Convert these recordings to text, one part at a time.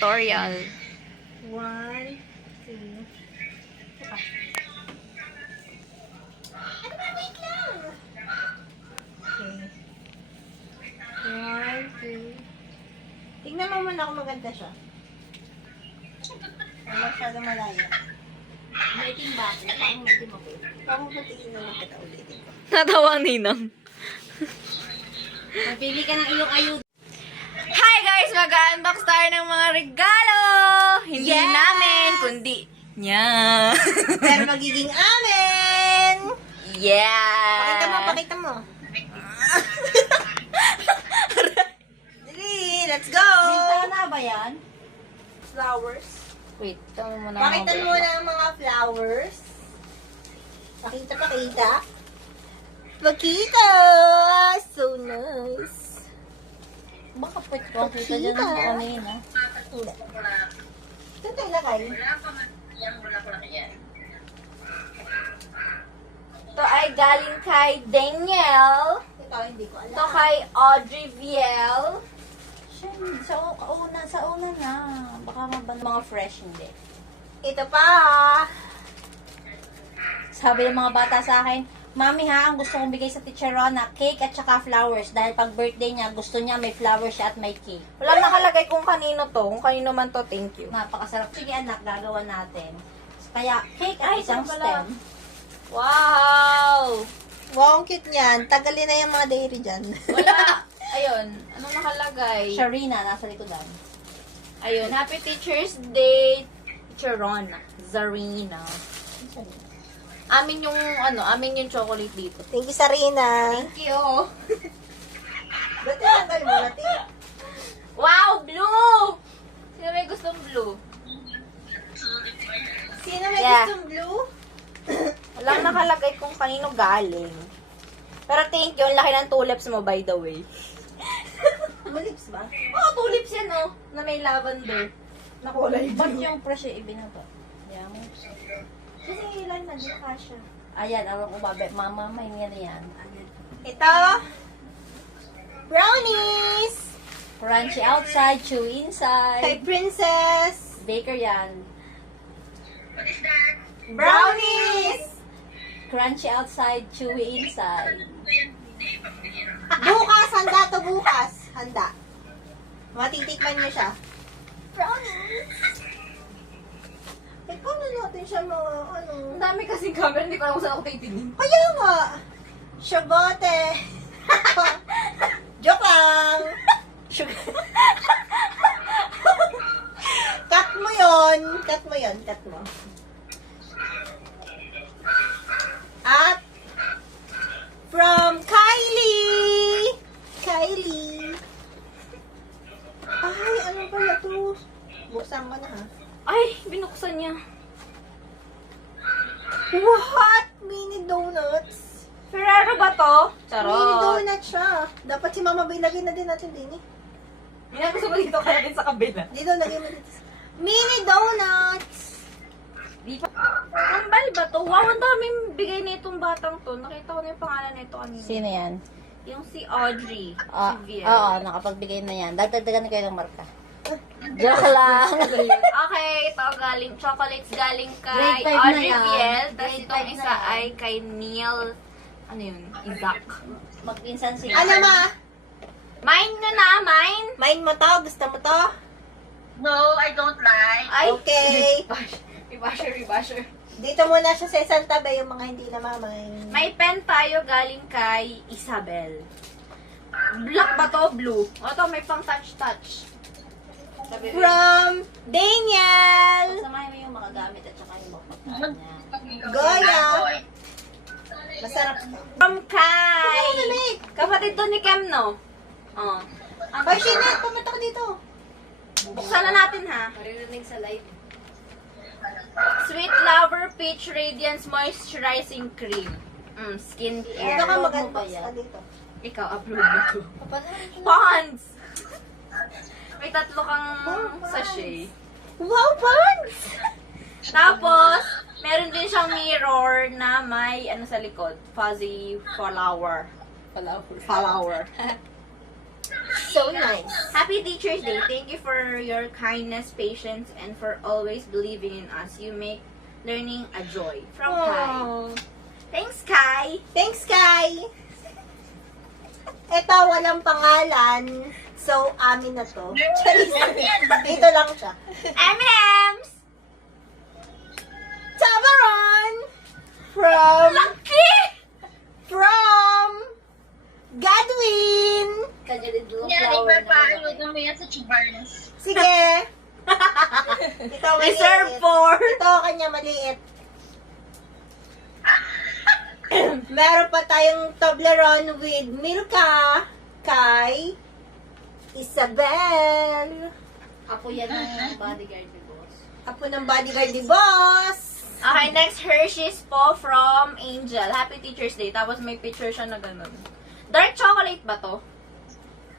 tutorial. 1, 2. Ano ba? Wait lang. Okay. 1, 2. Tingnan mo muna kung maganda siya. Ay, masyadong malayo. Ulitin ba ako? Paano ulitin mo ko? Paano patingin na lang kita ulitin ko? Natawa ang ninang. Mapili ka ng iyong ayuda. Hi guys! Mag-unbox tayo ng mga regalo! Hindi Yes! namin, kundi niya. Pero magiging amin! Yeah! Pakita mo. Dali, let's go! Bintana ba yan? Flowers. Wait, tama mo na. Pakita mo na ang mga flowers. Pakita. Pakita! So nice. Baka pwede ko kita dyan ng kanina. Hindi. Ito tayo lakay. Ito ay galing kay Daniel. Ito, hindi ko alam. Ito kay Audrey Viel. Sa una na. Baka mabang mga fresh hindi. Ito pa. Sabi ng mga bata sa akin, Mami ha, ang gusto kong bigay sa Teacher Rona, cake at saka flowers. Dahil pag birthday niya, gusto niya may flowers siya at may cake. Wala nakalagay kung kanino to. Kung kanino man to, thank you. Napakasarap. Sige anak, gagawa natin. Kaya, cake at Ay, isang saan pala? stem. Wow! Wow, ang cute niyan. Tagalin na yung mga dairy dyan. Wala. Ayun. Anong nakalagay? Sharina, nasa likodan. Ayun. Happy Teacher's Day, Teacher Rona. Zarina. Amin yung chocolate dito. Thank you, Sarina. Thank you. Ba't tinanggal mo natin? Wow, blue! Sino may gustong blue? Sino may Yeah. gustong blue? Walang nakalagay kung kanino galing. Pero thank you. Ang laki ng tulips mo, by the way. Malips ba? Oh, tulips yan, oh. Na may lavender. Na kulay Ba't blue. yung presyo ibinato? Yan. Kasi ilan na din kasha. Ayan, awang umabe. Mama, may nga na yan. Ito. Brownies. Crunchy outside, chewy Kay inside. Princess. Baker yan. Brownies. Crunchy outside, chewy inside. Bukas, handa to bukas. Handa. Matitikman niyo siya. Brownies. Eh, paano natin siya Ang dami kasing camera. Hindi ko alam kung saan ako titingin. Kaya nga. Shabote. Joke lang. Cut mo yon. Cut mo. At from Kylie. Ay, ano pala to? Buksan mo na ha. Ay, binuksan niya. What? Mini donuts. Ferrero ba to? Mini Charot. donut siya. Dapat si Mama Bay, lagyan na din natin din eh. Hindi gusto mo dito kaya din sa kabila. Dito, lagyan mo dito. Mini donuts! Di pa. Kambal ba to? Wow, ang daming bigay nitong batang to. Nakita ko na yung pangalan nito kanina. Sino yan? Yung si Audrey. Ah, Si Viel. oo, nakapagbigay na yan. Dagdagan na kayo ng marka. Joke lang. Okay, ito galing, chocolates galing Grade kay five na Audrey yan. Viel. Tapos Grade itong five na isa yan. ay kay Neil, ano yun, Isaac. Magpinsan sila. Ano ma? Mine na. Mind mo to? Gusto mo to? No, I don't like. Ay, Okay. Rebasher. Dito muna siya sa isang tabi yung mga hindi namamain. May pen tayo galing kay Isabel. Black ba to? Blue. O to, may pang touch. Sabi rin. From Daniel! Samahin mo yung makagamit at saka yung pagkain niya. Goya! Masarap. From Kai. Ano na eh? Kapatid to ni Kem, no? Oh. Hoy, Shinet! Pumunta ka dito. Buksan na natin, ha? Maririnig sa live. Sweet Lover Peach Radiance Moisturizing Cream. Skincare. Ito ka Upload mo mag-unbox ba yan? ka dito. Ikaw, upload mo to. Kapanarin ko na. Pons! May tatlo kang sachet. Wow, Pans! Tapos, meron din siyang mirror na may, ano sa likod, fuzzy flower. Flower. So nice. Happy Teacher's Day. Thank you for your kindness, patience, and for always believing in us. You make learning a joy. From Kai. Oh. Thanks, Kai. Thanks, Kai. Ito, walang pangalan. So, amin na to. Charis. Dito lang siya. M&M's. Toblerone! Lucky! From Godwin! Kanya din doon Yeah, flower iba pa. na Huwag mo yan sa Chibarnes. Sige. Ito maliit. Reserve for. Ito kanya maliit. Meron pa tayong Toblerone with Milka kay Isabel. Apo yan ng bodyguard ni boss. Apo ng bodyguard ni Boss. Okay, next Hershey's po from Angel. Happy Teacher's Day. Tapos may picture siya na ganun. Dark chocolate ba to?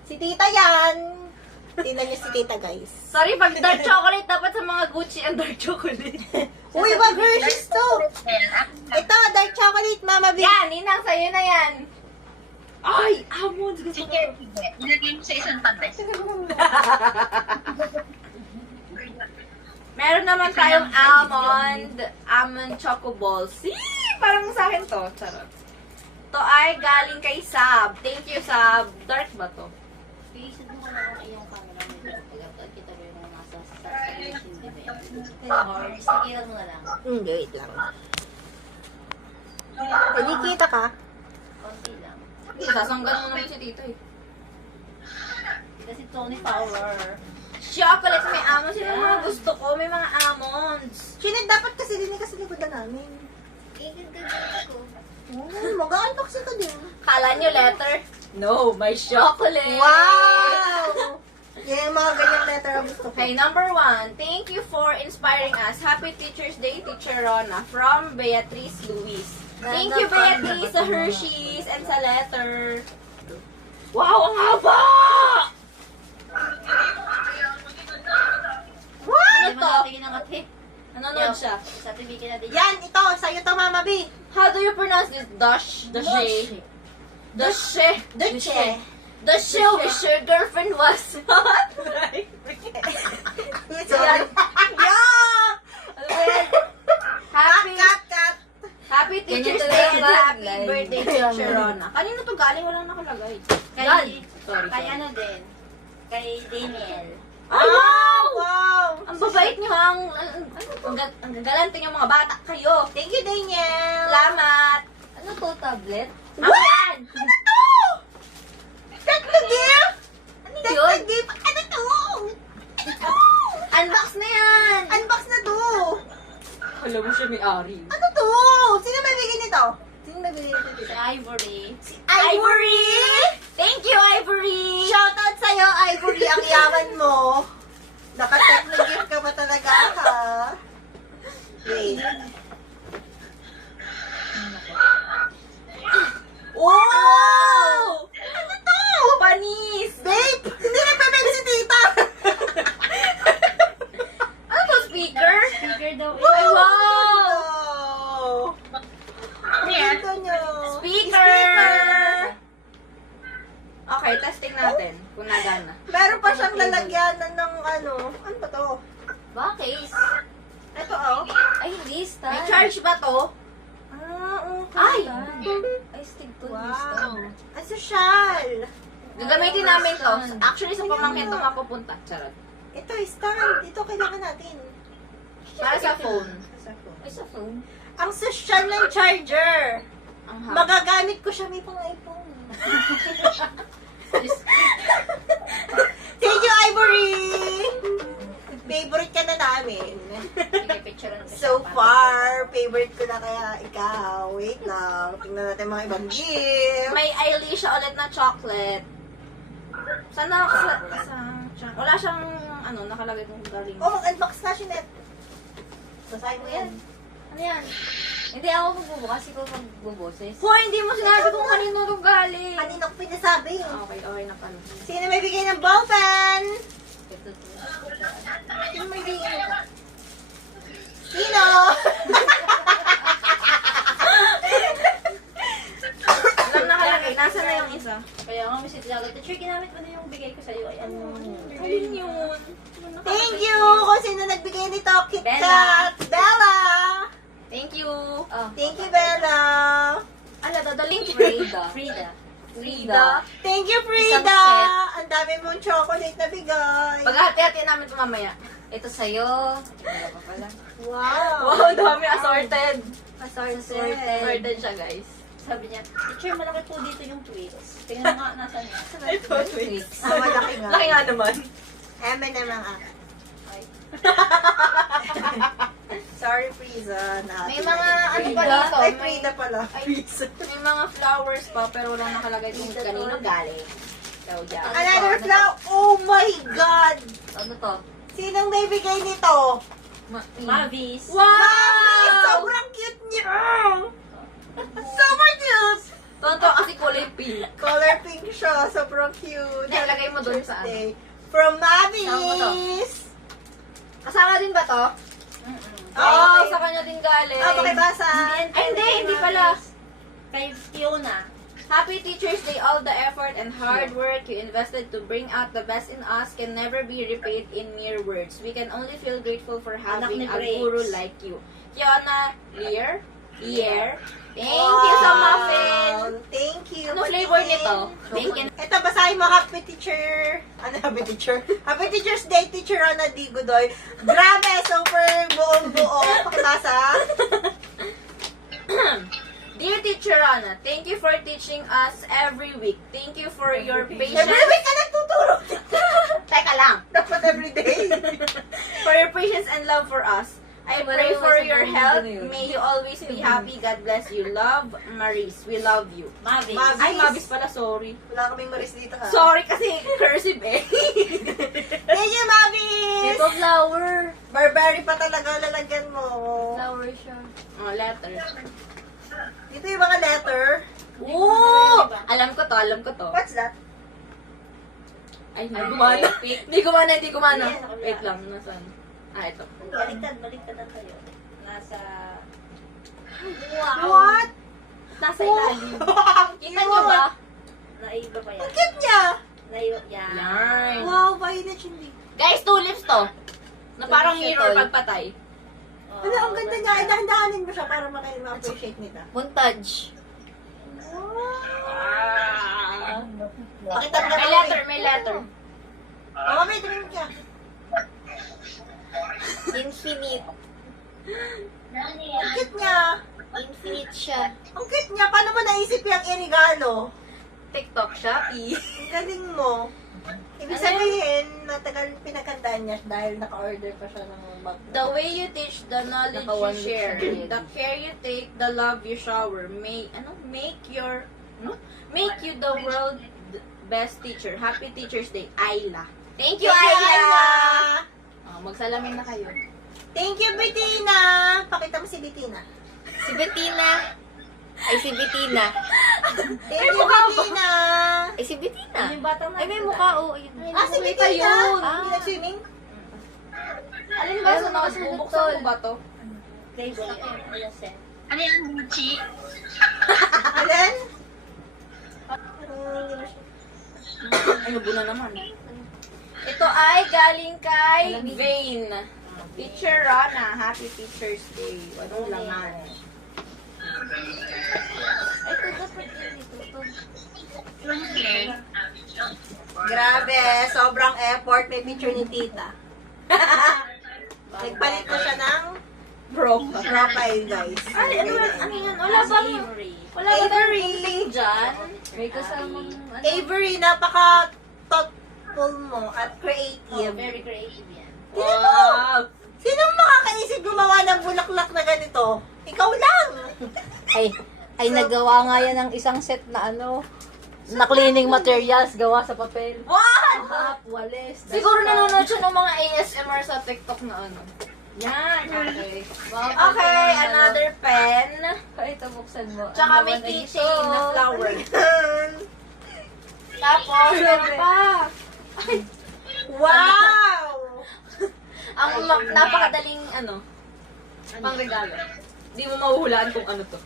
Si Tita yan. Tingnan niyo si Tita, guys. Sorry, pag dark chocolate, dapat sa mga Gucci ang dark chocolate. Uy, wag Hershey's to. Ito, dark chocolate, Mama B. Yan, ninang sa'yo na yan. Ay, almonds. Gusto ko. Sige, sige. Ilagay mo sa isang tablet. Meron naman tayong almond choco balls. Parang sa akin to. Charot. To ay galing kay Sab. Thank you, Sab. Dark ba to? Pisid mo na kung iyong camera mo dito. Pagkatod kita mo yung nasa saturation diba? Or istikilan mo na lang. Hindi, wait lang. Hindi kita ka. Konti lang. Sasanggan mo naman si Tito eh. Kasi Tony Power. Chocolate, may almonds. Sino yung mga gusto ko? May mga almonds. Chinid, dapat kasi din kasi likodan namin. Gagagagag ko. Mag-unboxing ka din. Kala nyo letter? No, may chocolate. Wow! Yan yung mga ganyang letter ang gusto ko. Okay, number 1. Thank you for inspiring us. Happy Teacher's Day, Teacher Rona. From Beatrice Luis. Thank you, Beatrice, sa Hershey's and sa letter. Wow, ang haba! Ano to? Tingin ng ate. Nanonood siya. Sa TV ka na din. Yan, ito. Sa'yo to, Mama B. How do you pronounce this? Dush? Dushe? Dushe? Duche. Dushe, wish your girlfriend was hot. Sorry. Yeah! Happy, Cut. happy Teacher's Ganyan Day and talaga. happy birthday, Teacher Rona. Kanino to galing? Walang nakalagay. Kay, Sorry. kay ano din. Kay Daniel. Ay, wow! Wow! Ang babait niyo, ang gagalante niyo mga bata kayo. Thank you, Daniel. Salamat. Ano to, tablet? What? Ano to? Tatlo gift? Tatlo yun? gift? Ano to? Unbox na yan. Unbox na to. Alam mo siya may ari. Ano to? Sino may bigay nito? Sino may bigay nito? Si Ivory. Si Ivory! Thank you, Ivory! Shoutout sa'yo, Ivory. Ang yaman mo. Nakatatlo gift ka ba talaga, ha? Wait. Wow! Ano to? Panis! Babe! Hindi na pa si tita! Ano to, speaker? Speaker daw eh. Ay, wow! Ang ganda niya. Speaker! Okay, testing natin kung nagana. Meron pa siyang lalagyanan ng ano. Ano ba to? Bakit? Ito, oh. Ay, hindi. May Stand. charge ba to? Ah, Ay! Ay, stick to. wow. Ang sosyal. Gagamitin namin to. Actually, sa pamangkin to mapupunta. Charot. Ito, stand. Ito kailangan natin. Para sa phone. Ay, sa phone. Ang sosyal ng charger. Ang haba. Magagamit ko siya may pang iPhone. Thank you, Ivory! Favorite ka na namin. Sige, picture ko So far, favorite ko na kaya ikaw. Wait lang. Tingnan natin mga ibang gift. May Ailisha ulit na chocolate. Sana wala siyang nakalagay kung galing. Oh, mag-unbox na si Net. Basahin mo yan. Ano yan? Hindi ako magbubukas. Ikaw magbuboses. Hoy, hindi mo sinabi kung kanino to galing. Kanina ko pinasabi. Okay na pala. Sino may bigay ng ball pen? Ito. Sino may bigay ng Sino? Alam nakalagay. nasa na yung isa? Kaya nga, Miss Itiaga, teacher, ginamit mo na yung bigay ko sa'yo. Ayan. Ayun yun. Thank you! Kung sino nagbigay nito, Kit Bella. Kat! Bella! Thank you. Oh. Thank you, Bella! Ala, dadaling Frida. Frida. Frida. Thank you, Isang Frida! set. Ang dami mong chocolate na bigay. Paghati-hati namin ito mamaya. Ito sa'yo. Wala pa pala. Wow! Wow, dami assorted. Assorted. Assorted siya, guys. Sabi niya, teacher, malaki po dito yung Twix. Tingnan mo nga, nasa niya. Ito, Twix. Ah, malaki nga. Laki nga naman. M&M ang akin. Ay. Sorry, Frieza. May mga ano pa dito. Ay, may- Frida pala. Frieza. May mga flowers pa, pero walang nakalagay kung kanino galing. So, yeah. Another flower. Oh my God! Ano to? Sinong may bigay nito? Mavis. Wow! Mami, sobrang cute niya! Super cute! Tonto kasi kulay pink. Color pink siya. Sobrang cute. Hindi, lagay mo dun sa ano. Birthday. From Saan mo to? Mavis! Kasama din ba to? Oo, Okay. sa kanya din galing. Ah, pakibasa. Ay, hindi pala. Kay Fiona. Happy Teacher's Day. All the effort and hard work you invested to bring out the best in us can never be repaid in mere words. We can only feel grateful for Anak having ni a Grace. guru like you. Fiona, Year. Thank you sa muffin. Thank you. Ano flavor nito? Bacon. Ito, basahin mo, Happy Teacher. Ano, Happy Teacher? Happy Teacher's Day, Teacher Rona D. Godoy. Grabe, super buong-buo. Pakibasa. Dear Teacher Rona, thank you for teaching us every week. Thank you for your patience. Every week ka nagtuturo. Teka lang. Dapat every day. For your patience and love for us. I Wala pray yung for isang your buong health. mundo na yun. May you always be happy. God bless you. Love, Maris. We love you. Mavis. Mavis. Ay, Mabis pala. Sorry. Wala kaming maris dito, ha? Sorry kasi cursive eh. Thank you, Mavis! Ito flower. Burberry pa talaga lalagyan mo. Flower siya. Oh, letter. Dito yung mga letter. Ooh! Alam ko to. What's that? Ay, hindi gumana. Hindi gumana. Ayan, nakabila. Wait lang, nasaan? Ah, ito. Baliktad na tayo. Nasa... What? Nasa ilalim. Kita Cute. nyo ba? Naiba pa yan. Ang cute niya. Yan. Yan. Wow, violet yung big. Guys, tulips to. Na parang Tulips mirror ito. pagpatay. Oh, Ano, ang ganda niya. Ay, dahan-dahanin mo siya para ma-appreciate nila. Montage. Pakita mo na May letter. Oh, mami, tingin ka. Infinite. Ang cute niya. Infinite siya. Ang cute niya. Paano mo naisip yung irigalo? TikTok, Shopee. Ang galing mo. Ibig Ano sabihin, matagal pinagandaan niya dahil naka-order pa siya ng bag. The way you teach, the knowledge Naka you one week share, siya. the care you take, the love you shower, make you the world best teacher. Happy Teacher's Day, Ayla. Thank you, Ayla. Oh, magsalamin na kayo. Thank you, Bettina. Pakita mo si Bettina. Si Bettina. Ay, si Bettina. Thank you, Bettina. Ay, si Bettina. Yung batang Ay, may mukha, oh. Ayun. Ah, si Nakita Bettina. yun. Hindi nag-swimming? Alin ba sa notebook? Buksan mo ba to? Table. Ayun. Ano yan, Gucci? Alin? Ay, mabuna naman. Ito ay galing kay Vane. Teacher Rana, Happy Teacher's Day. Walang laman. Ay, ito dapat yun dito. Okay. Grabe, sobrang effort. May picture ni tita. Nagpalit ko siya ng profile, guys. Ay, ano yan? Wala bang, Avery. wala ba bang Avery. link dyan? May kasamang, Avery, napaka-thoughtful mo at Oh, creative. very creative yan. Tingnan mo! Wow! Sinong makakaisip gumawa ng bulaklak na ganito? Ikaw lang! Ay nagawa nga yan ng isang set na na cleaning materials gawa sa papel. What? Map, walis. Siguro nanonood siya ng mga ASMR sa TikTok na ano. Yan. Okay. Okay, another pen. Ay, ito buksan mo. Tsaka may keychain na flower. Tapos, meron pa. Wow! Ang napakadaling pangregalo. Di mo mahuhulaan kung ano to.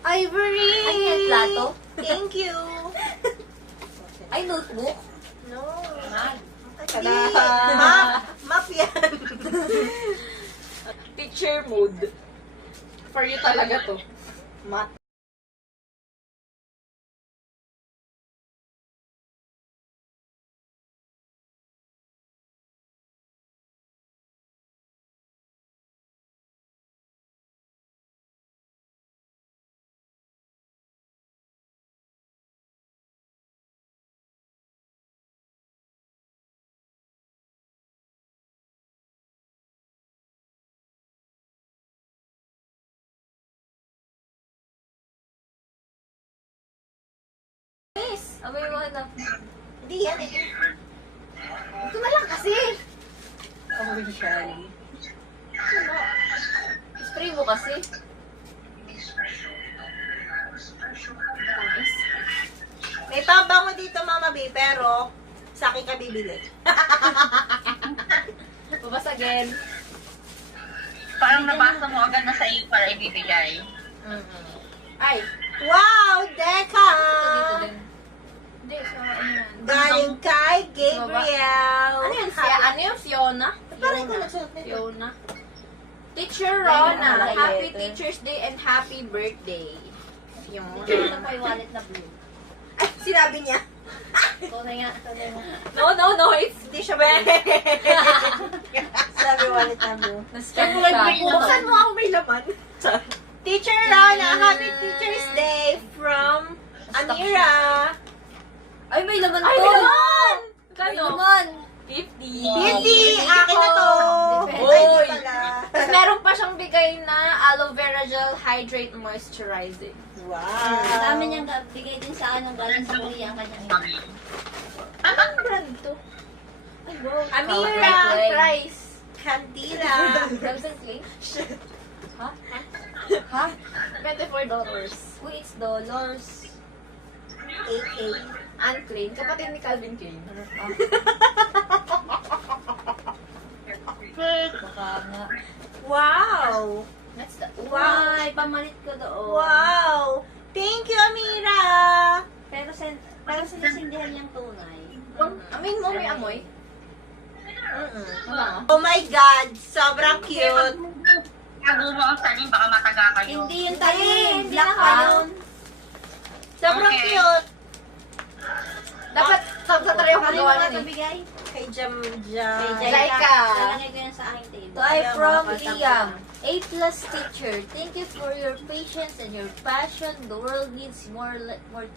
Ivory! Ay, yan, plato? Thank you! Ay, notebook? No. Mag. Hindi. Map. Map yan. Teacher mode. For you talaga to. Math. Miss, abay mo na. Hindi yan eh. Ito na lang kasi. Oh, shy. Ano? Spray mo kasi. Tangis. May pabango dito, Mama B, pero sa akin ka bibili. Babasagin. Parang nabasa mo agad na sa iyo para ibibigay. Ay, Wow, Deka! dito din. Hindi, sa ano yan? Galing kay Gabriel. Ano yun? Ano yun? Fiona? Parang ko nagsulat nito. Fiona. Teacher Ay, Rona, nakalagay happy ito. Teacher's Day and happy birthday. Fiona. Ito pa yung wallet na blue. Ay, sinabi niya. Tunay nga, tunay nga. No, it's Hindi siya ba? Sabi wallet na blue. na-scam ka. Buksan mo ako may laman. Teacher Rona, happy Teacher's Day from Amira. Ay, may laman Ay, to. may laman! Kano? 50. Hindi, akin na to. Depende. Ay, di Oy. pala. Tapos meron pa siyang bigay na aloe vera gel hydrate moisturizing. Wow. Ang dami niyang bigay din sa anong galing sa Korea ang kanyang ina. Anong brand to? Ay, wow. Amira. Price. Candila. Calvin Klein? Ha? Ha? $24. Uy, it's dollars. 88. Anne Klein, kapatid ni Calvin Klein. Baka nga. Wow. That's the... Wow. Ay, pamalit ko doon. Wow. Thank you, Amira. Pero sinasindihan niyang tunay. Amin mo, may amoy. Wala nga. Oh my God. Sobrang cute. Tago mo ang talim, baka mataga kayo. Hindi yung talim. Hindi Black na. pa yun. Sobrang Okay. cute. Dapat sa tayo ko Kanino gawa nga niyan ito eh. bigay? Kay Jam Kay Jam. Jaika. Lalagay ko yan sa aking table. To I Ayaw, from makakasama. Liam, A+ teacher. Thank you for your patience and your passion. The world needs more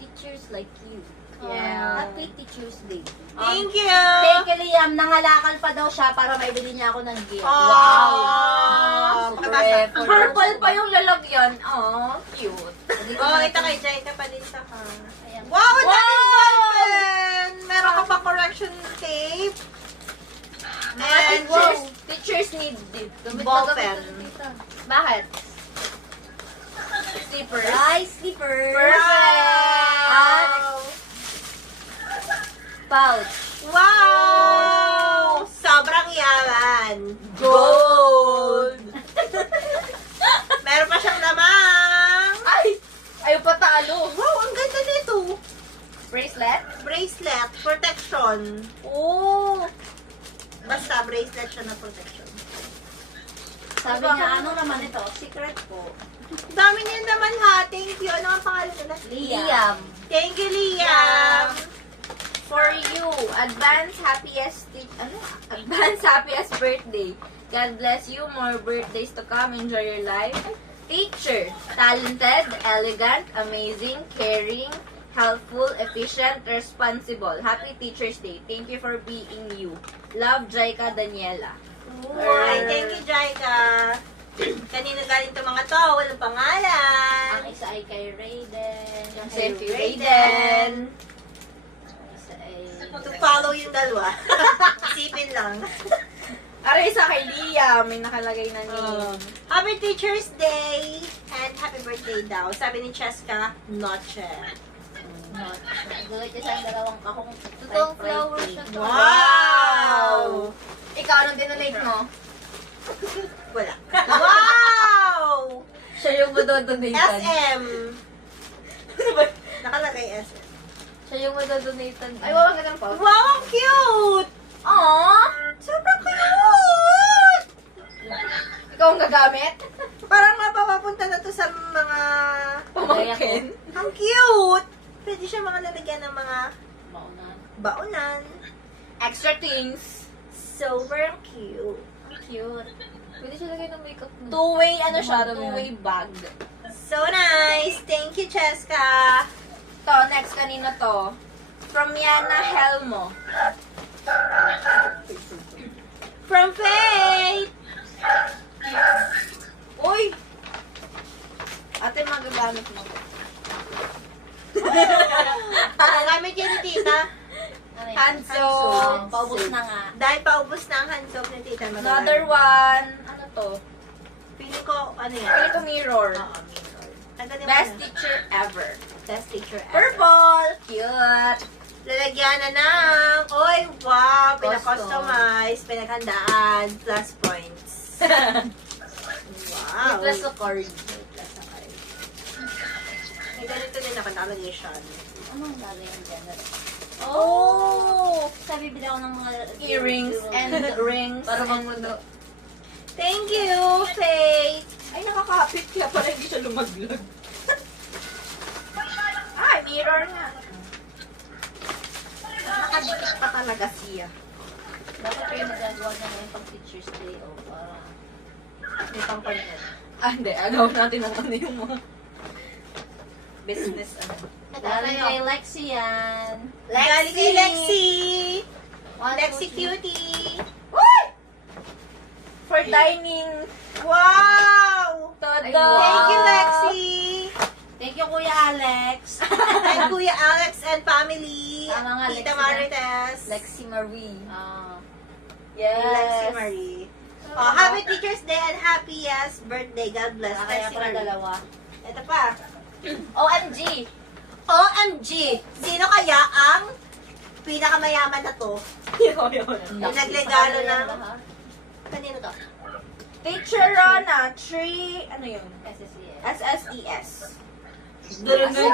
teachers like you. Yeah. Happy Teacher's Day. Thank you. Thank you, Liam. Nangalakal pa daw siya para maibili niya ako ng gift. Wow. Super Pakabasa. effort. Purple pa yung lalagyan. Oh, cute. Oh, ito kay Jaika pa din sa ka. Ayan. Wow, ang daming ballpen! Meron ka pa correction tape. And Teachers need it. ballpen. Bakit? Slippers. Ay, slipper. Wow! Pouch. Wow! Sobrang yaman. Gold. Meron pa siyang lamang. Ay! Ayaw pa talo. Wow, ang ganda nito. Bracelet? Bracelet, protection. Oh! Basta bracelet siya na protection. Sabi niya, ano naman ito? Secret po. Dami niya naman ha. Thank you. Ano ang pangalan nila? Liam. Thank you, Liam. For you, advance happiest birthday. God bless you. More birthdays to come. Enjoy your life. Teacher, talented, elegant, amazing, caring, helpful, efficient, responsible. Happy Teacher's Day. Thank you for being you. Love, Jaika Daniela. Ay, thank you, Jaika. Kanino galing itong mga to? Walang pangalan. Ang isa ay kay Raiden. Si Raiden. Raiden. Isa ay... To follow yung dalawa. Isipin lang. Aray, isa kay Liam. May nakalagay na name. Happy Teacher's Day and happy birthday daw. Sabi ni Cheska, Noche. Gawin niya sa dalawang kahong Totoong flowers siya to. Wow! Ikaw, anong dinonate mo? Wala. Wow! Siya yung madodonate. SM. Nakalagay SM. Siya yung madadonatan. Ay, wow, ang ganda ng pause. Wow, ang cute! Aww! Sobrang cute! Ikaw ang gagamit? Parang mapapapunta na to sa mga... Pamangkin. Ang cute! Pwede siya mga lalagyan ng mga Maunan. baunan. Extra things. Sobrang cute. Ang cute. Pwede siya lagay ng makeup mo. Two-way, ano siya, Ano yan? two-way bag. So nice! Thank you, Cheska! To, next, kanina to. From Yana Helmo. From Faith! Uy! Ate, magagamit mo. Gamit yun ni tita. Ano yan? Hand soap. Paubos na nga. Dahil paubos na ang hand soap ni tita. Another one. Ano to? Feeling ko, ano yan? Pili ko mirror. Oo, mirror. Tanggalin mo Best na. teacher ever. Best teacher ever. Purple! Cute! Lalagyan na ng, oy, wow, pinakustomize, pinaghandaan, plus points. Wow. Plus a card. May ganito din ako, nakalagation. Anong lagay yung general? Oh! Sabi bibili ako ng mga Earrings and rings. Para and- mamuno. Thank you, Faith. Ay, nakakapit. Kaya pala hindi siya lumaglag. Ay, mirror nga. Nakadikit pa talaga siya. Dapat kayo magagawa niya ngayon pag Teacher's Day o para May pang-content. Ah, hindi. Agaw natin ang ano yung mga business. Ano. galing kay Lexi yan. Galing kay Lexi. One, Lexi two, three. Cutie. Uy! For dining. Wow! Todo. Thank you, Lexi. Thank you, Kuya Alex. And Kuya Alex and family. Tama nga, Tita Lexi. Marites. Lexi Marie. Yes. Lexi Marie. Oh, happy Teacher's Day and happiest birthday. God bless. Kaya Lexi ko na Marie. dalawa. Ito pa. OMG. OMG! Sino kaya ang pinakamayaman na to? Yung nagregalo ng... Kanino to? Teacher Rona, 3, ano yun? SSCS. SSES. Dun, dun, dun.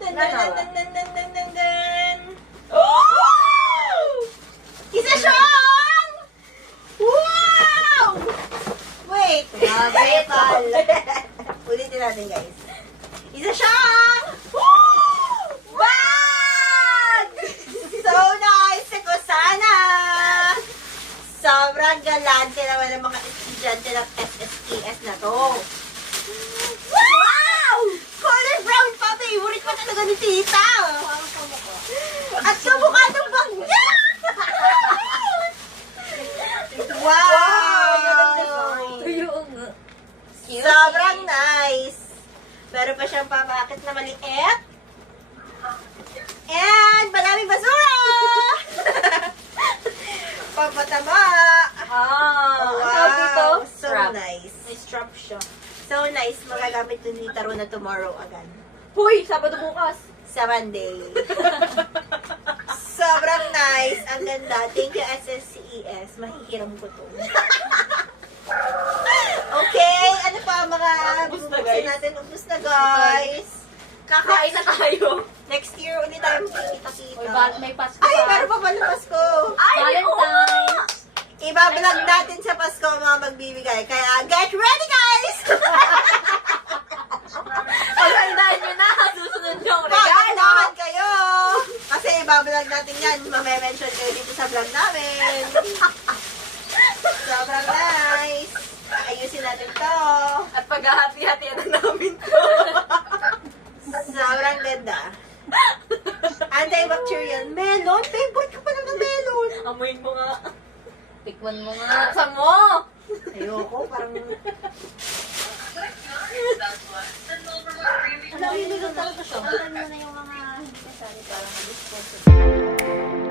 Dun, dun, dun, dun, dun, dun, dun, dun, dun. Oh! Isa siyang! Wow! Wait. Grabe, tol. Ulitin natin, guys. Isa siyang... Bag! So nice! Ako sana! Sobrang galante naman ng mga estudyante ng SSES na to. Wow! Color brown pa! Favorite pa talaga ni tita! At kamukha ng bag niya! Wow! Tuyo nga. Sobrang nice! Meron pa siyang pamakit na maliit. And maraming basura! Pampataba! Ah, Wow! ang tawag dito? So Strap. nice. May strap siya. So nice. Magagamit din ni Taro na tomorrow agad. Huy, Sabado bukas. Sa Monday. Sobrang nice. Ang ganda. Thank you, SSCES. Mahihiram ko to. Okay. Ano pa ang mga Ubus na, bubuksin guys. natin? Ubus na, guys. Kain na tayo. Next year ulit tayo kita-kita. May Pasko Ay, pa. meron pa pala Pasko. Ay, Valentine's. Ibablog natin sa Pasko ang mga magbibigay. Kaya, get ready, guys! Paghandaan nyo na. Susunod nyo ang regalo. Pagkakalahan kayo! Kasi ibablog natin yan. Mame-mention kayo dito sa vlog namin. Sobrang nice. Ayusin natin to. At paghahati-hatian na namin to. Sobrang ganda. Antibacterial. Melon? Favorite ko pa naman melon. Amoyin mo nga. Tikman mo nga. Sa mo. Ayoko, parang... Alam mo, yun talaga siya. Alam mo na yung mga hindi kasali parang na-dispose.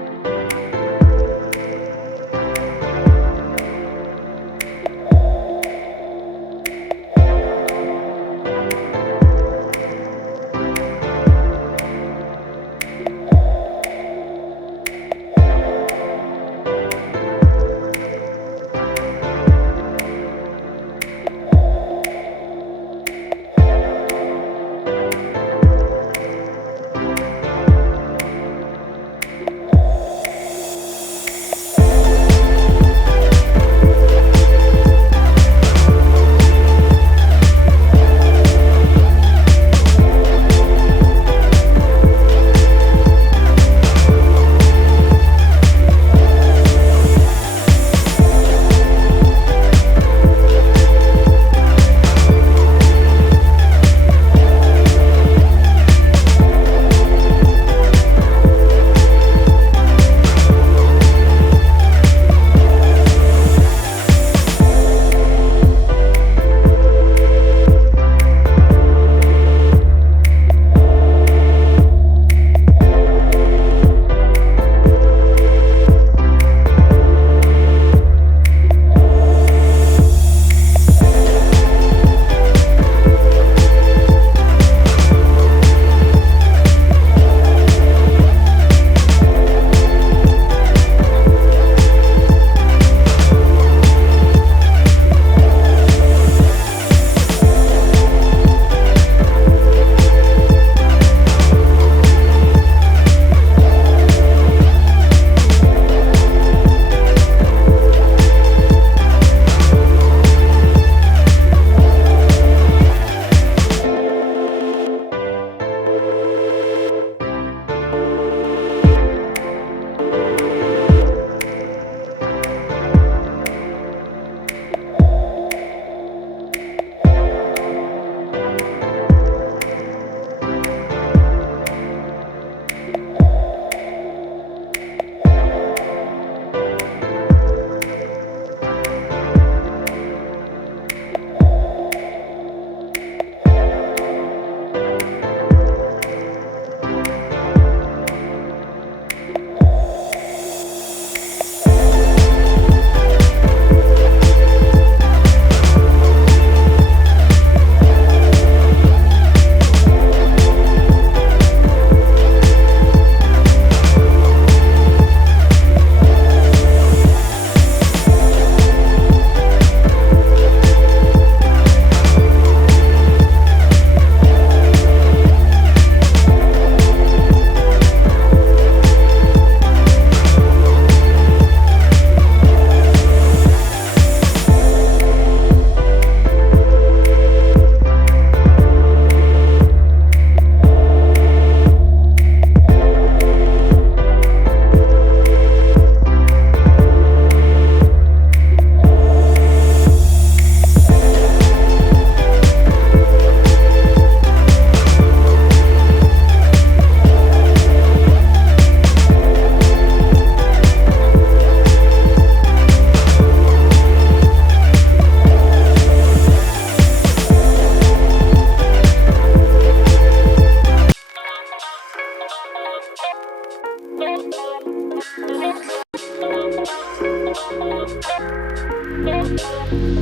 Bye!